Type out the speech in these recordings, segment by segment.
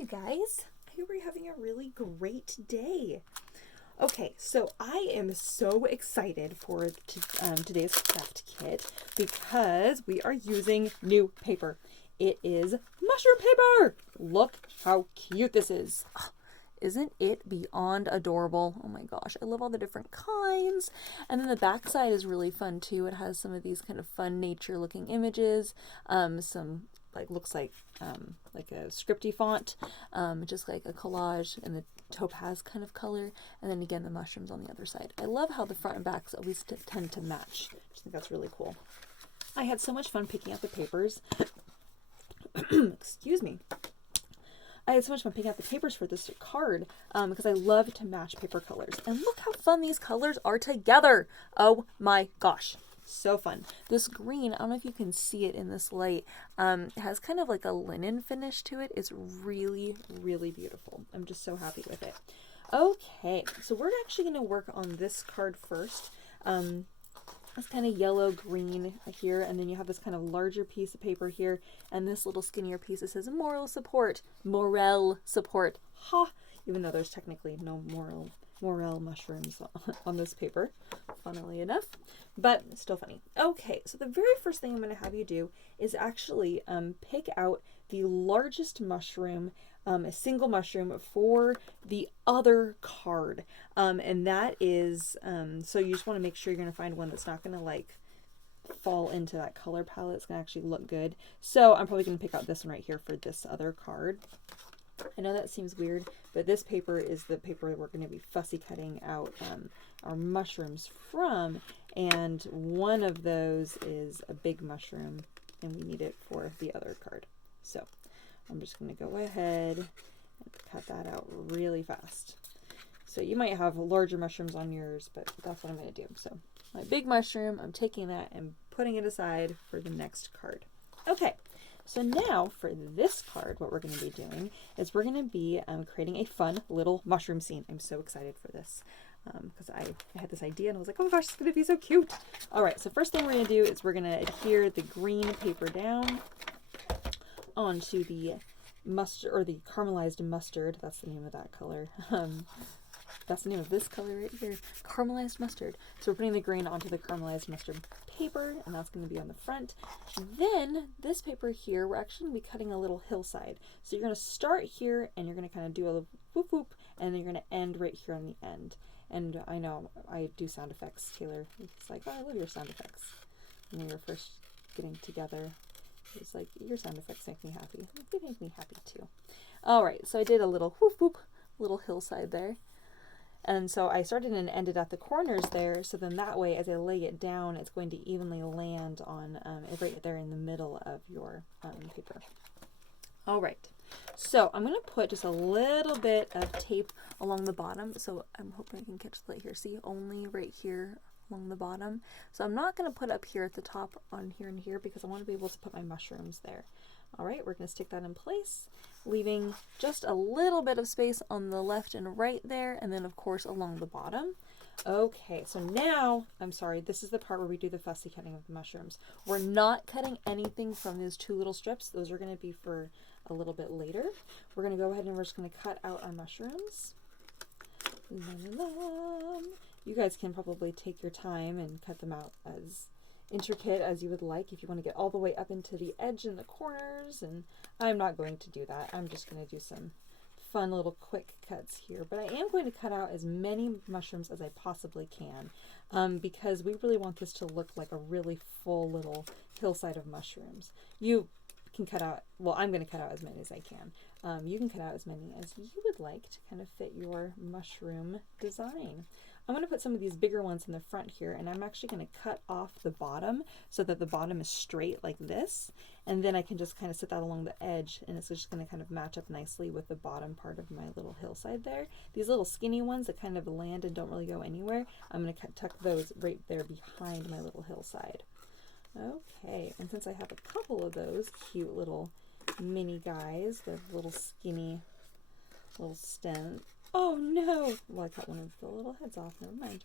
you guys. I hope you're having a really great day. Okay, so I am so excited for today's craft kit because we are using new paper. It is mushroom paper. Look how cute this is. Isn't it beyond adorable? Oh my gosh, I love all the different kinds. And then the back side is really fun too. It has some of these kind of fun nature looking images, some looks like a scripty font, just like a collage in the topaz kind of color, and then again the mushrooms on the other side. I love how the front and backs always tend to match. I just think that's really cool. I had so much fun picking out the papers. Excuse me. I had so much fun picking out the papers for this card because I love to match paper colors. And look how fun these colors are together. Oh my gosh. So fun. This green, I don't know if you can see it in this light, it has kind of like a linen finish to it. It's really, really beautiful. I'm just so happy with it. Okay, so we're actually going to work on this card first. This kind of yellow green here, and then you have this kind of larger piece of paper here, and this little skinnier piece that says moral support. Morel support. Ha! Even though there's technically no morel mushrooms on this paper, funnily enough, but still funny. Okay, so the very first thing I'm going to have you do is actually pick out the largest mushroom, a single mushroom for the other card, and that is so you just want to make sure you're going to find one that's not going to like fall into that color palette. It's going to actually look good. So I'm probably going to pick out this one right here for this other card. I know that seems weird, but this paper is the paper we're going to be fussy cutting out our mushrooms from, and one of those is a big mushroom, and we need it for the other card. So I'm just going to go ahead and cut that out really fast. So you might have larger mushrooms on yours, but that's what I'm going to do. So my big mushroom, I'm taking that and putting it aside for the next card. Okay. So now for this card, what we're going to be doing is we're going to be creating a fun little mushroom scene. I'm so excited for this because I had this idea and I was like, oh my gosh, it's going to be so cute. All right, so first thing we're going to do is we're going to adhere the green paper down onto the mustard, or the caramelized mustard. That's the name of that color. That's the name of this color right here, caramelized mustard. So we're putting the green onto the caramelized mustard paper, and that's going to be on the front. Then this paper here, we're actually going to be cutting a little hillside. So you're going to start here, and you're going to kind of do a little whoop whoop, and then you're going to end right here on the end. And I know I do sound effects, Taylor. It's like, oh, I love your sound effects. When we were first getting together, it's like, your sound effects make me happy. They make me happy too. All right, so I did a little whoop whoop, little hillside there. And so I started and ended at the corners there, so then that way as I lay it down, it's going to evenly land on right there in the middle of your paper. All right, so I'm going to put just a little bit of tape along the bottom, so I'm hoping I can catch the light here. See, only right here along the bottom. So I'm not going to put up here at the top on here and here because I want to be able to put my mushrooms there. All right, we're going to stick that in place, leaving just a little bit of space on the left and right there, and then of course along the bottom. Okay, so now, I'm sorry, this is the part where we do the fussy cutting of the mushrooms. We're not cutting anything from those two little strips. Those are going to be for a little bit later. We're going to go ahead and we're just going to cut out our mushrooms. You guys can probably take your time and cut them out as intricate as you would like if you want to get all the way up into the edge and the corners, and I'm not going to do that. I'm just going to do some fun little quick cuts here, but I am going to cut out as many mushrooms as I possibly can because we really want this to look like a really full little hillside of mushrooms. You can cut out, well, I'm going to cut out as many as I can. You can cut out as many as you would like to kind of fit your mushroom design. I'm going to put some of these bigger ones in the front here, and I'm actually going to cut off the bottom so that the bottom is straight like this, and then I can just kind of set that along the edge, and it's just going to kind of match up nicely with the bottom part of my little hillside there. These little skinny ones that kind of land and don't really go anywhere, I'm going to tuck those right there behind my little hillside. Okay, and since I have a couple of those cute little mini guys, the little skinny little stem. Oh no! Well, I cut one of the little heads off. Never mind.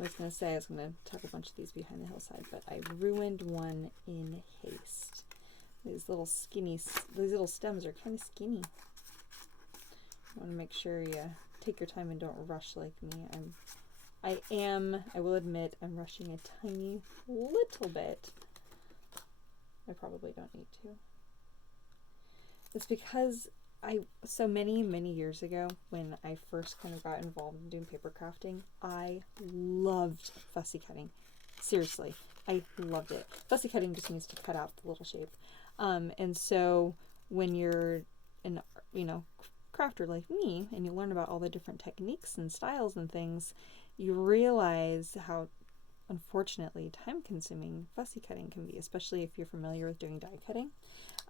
I was going to say I was going to tuck a bunch of these behind the hillside, but I ruined one in haste. these little stems are kind of skinny. I want to make sure you take your time and don't rush like me. I will admit, I'm rushing a tiny little bit. I probably don't need to. It's because so many years ago, when I first kind of got involved in doing paper crafting, I loved fussy cutting. Seriously, I loved it. Fussy cutting just means to cut out the little shape. And so when you're an, crafter like me, and you learn about all the different techniques and styles and things, you realize how, unfortunately, time-consuming fussy cutting can be, especially if you're familiar with doing die cutting.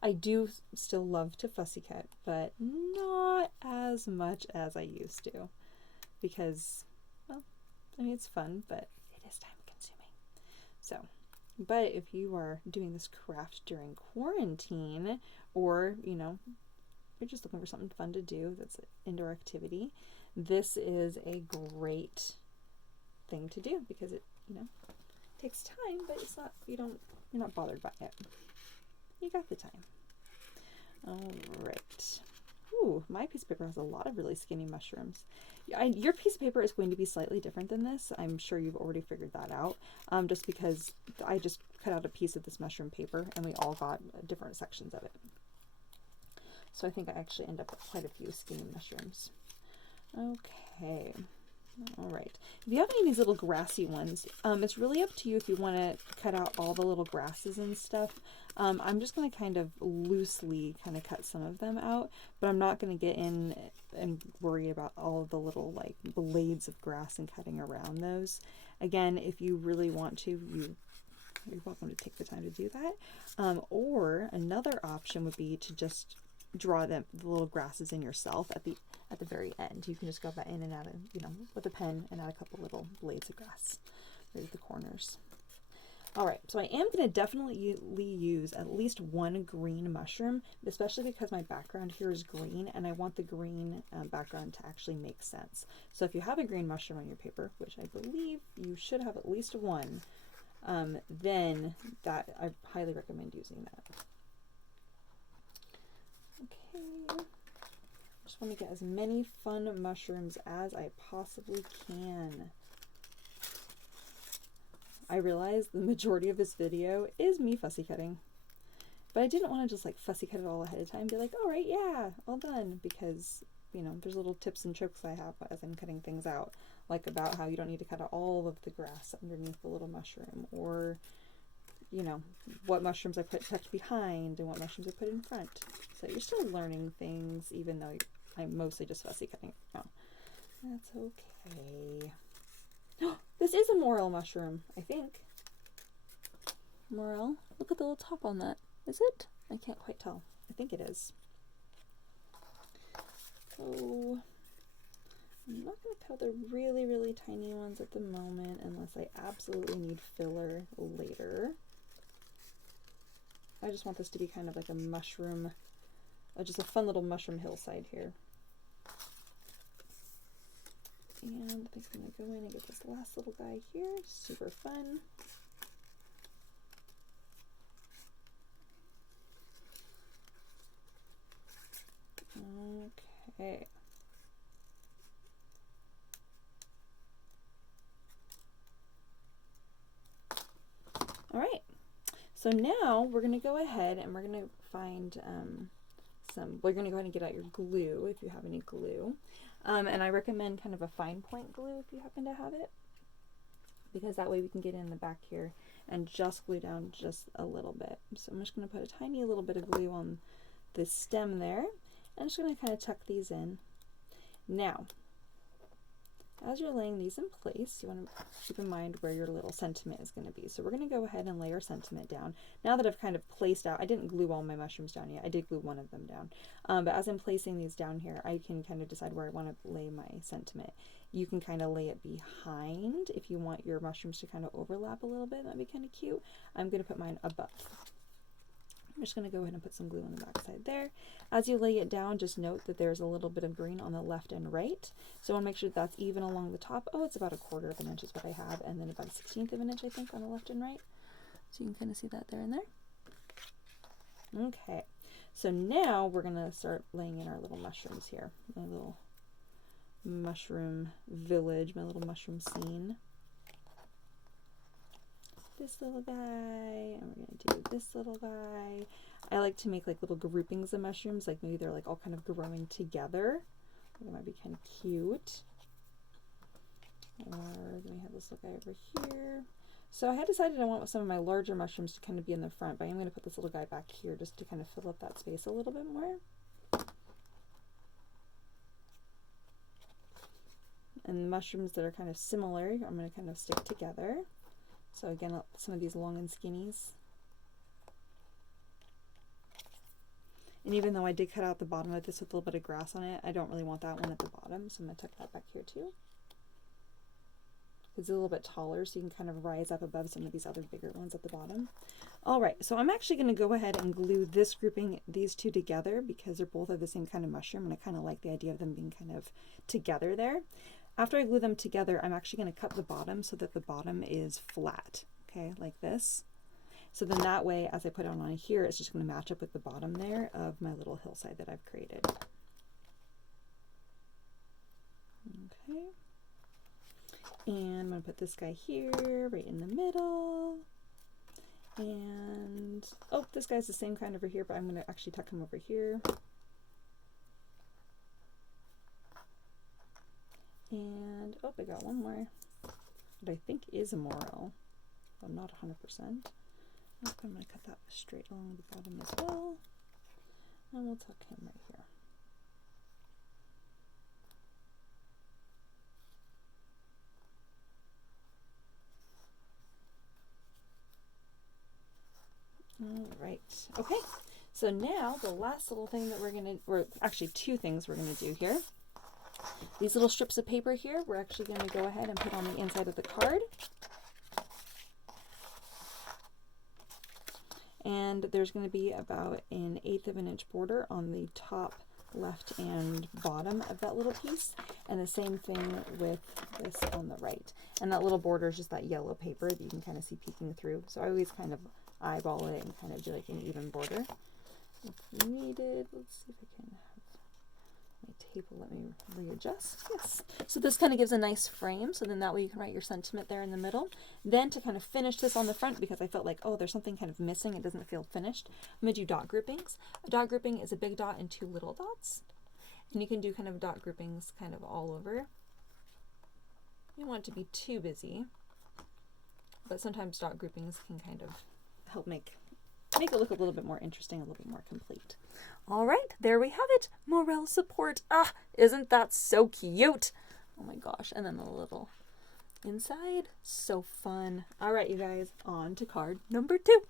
I do still love to fussy cut, but not as much as I used to, because, well, I mean, it's fun, but it is time-consuming. So, but if you are doing this craft during quarantine, or, you're just looking for something fun to do that's an indoor activity, this is a great thing to do, because it, takes time, but it's not, you're not bothered by it. You got the time. All right. Ooh, my piece of paper has a lot of really skinny mushrooms. Your piece of paper is going to be slightly different than this. I'm sure you've already figured that out. Just because I just cut out a piece of this mushroom paper and we all got different sections of it. So I think I actually end up with quite a few skinny mushrooms. Okay. All right. If you have any of these little grassy ones, it's really up to you if you want to cut out all the little grasses and stuff. I'm just going to kind of loosely cut some of them out, but I'm not going to get in and worry about all of the little blades of grass and cutting around those. Again, if you really want to, you're welcome to take the time to do that. Or another option would be to just draw the little grasses in yourself at the very end. You can just go back in and out of, with a pen and add a couple little blades of grass right at the corners. All right, so I am going to definitely use at least one green mushroom, especially because my background here is green and I want the green background to actually make sense. So if you have a green mushroom on your paper, which I believe you should have at least one, then I highly recommend using that. Okay. Just want to get as many fun mushrooms as I possibly can. I realize the majority of this video is me fussy cutting, but I didn't want to just fussy cut it all ahead of time and be like, all right, yeah, all done, because there's little tips and tricks I have as I'm cutting things out, like about how you don't need to cut out all of the grass underneath the little mushroom, or what mushrooms I put tucked behind and what mushrooms I put in front. So you're still learning things, even though I'm mostly just fussy cutting now. That's okay. This is a morel mushroom, I think. Morel? Look at the little top on that. Is it? I can't quite tell. I think it is. So I'm not going to cut the really, really tiny ones at the moment unless I absolutely need filler later. I just want this to be kind of like a mushroom, just a fun little mushroom hillside here. And I think I'm going to go in and get this last little guy here. Super fun. Okay. All right. So now we're going to go ahead and we're going to find we're going to go ahead and get out your glue if you have any glue. And I recommend kind of a fine point glue if you happen to have it, because that way we can get in the back here and just glue down just a little bit. So I'm just going to put a tiny little bit of glue on the stem there. I'm just going to kind of tuck these in. Now, as you're laying these in place, you want to keep in mind where your little sentiment is going to be. So we're going to go ahead and lay our sentiment down. Now that I've kind of placed out, I didn't glue all my mushrooms down yet. I did glue one of them down. But as I'm placing these down here, I can kind of decide where I want to lay my sentiment. You can kind of lay it behind if you want your mushrooms to kind of overlap a little bit. That'd be kind of cute. I'm going to put mine above. I'm just going to go ahead and put some glue on the back side there. As you lay it down, just note that there's a little bit of green on the left and right. So I want to make sure that's even along the top. Oh, it's about 1/4 of an inch is what I have, and then about 1/16 of an inch, I think, on the left and right. So you can kind of see that there and there. Okay, so now we're gonna start laying in our little mushrooms here. My little mushroom village, my little mushroom scene. This little guy, and we're gonna do this little guy. I like to make like little groupings of mushrooms, like maybe they're like all kind of growing together. That might be kind of cute. Or then we have this little guy over here. So I had decided I want some of my larger mushrooms to kind of be in the front, but I'm going to put this little guy back here just to kind of fill up that space a little bit more. And mushrooms that are kind of similar, I'm going to kind of stick together. So again, some of these long and skinnies. And even though I did cut out the bottom of this with a little bit of grass on it, I don't really want that one at the bottom, so I'm going to tuck that back here too. It's a little bit taller, so you can kind of rise up above some of these other bigger ones at the bottom. All right, so I'm actually going to go ahead and glue this grouping, these two together, because they're both of the same kind of mushroom, and I kind of like the idea of them being kind of together there. After I glue them together, I'm actually going to cut the bottom so that the bottom is flat, okay, like this. So then that way, as I put it on here, it's just going to match up with the bottom there of my little hillside that I've created. Okay. And I'm going to put this guy here, right in the middle. And, oh, this guy's the same kind over here, but I'm going to actually tuck him over here. And, oh, I got one more that I think is a morel, but not 100%. I'm going to cut that straight along the bottom as well. And we'll tuck him right here. All right, okay, so now the last little thing that we're gonna, or actually two things we're gonna do here. These little strips of paper here, we're actually gonna go ahead and put on the inside of the card. And there's gonna be about 1/8 of an inch border on the top left and bottom of that little piece, and the same thing with this on the right. And that little border is just that yellow paper that you can kind of see peeking through. So I always kind of eyeball it and kind of do like an even border if needed. Let's see if I can have my table let me readjust. Yes. So this kind of gives a nice frame, so then that way you can write your sentiment there in the middle. Then to kind of finish this on the front, because I felt like, oh, there's something kind of missing, it doesn't feel finished, I'm going to do dot groupings. A dot grouping is a big dot and two little dots. And you can do kind of dot groupings kind of all over. You don't want it to be too busy, but sometimes dot groupings can kind of help make it look a little bit more interesting, a little bit more complete. All right, there we have it. Morel support. Ah, isn't that so cute? Oh my gosh. And then the little inside. So fun. All right, you guys, on to card number 2.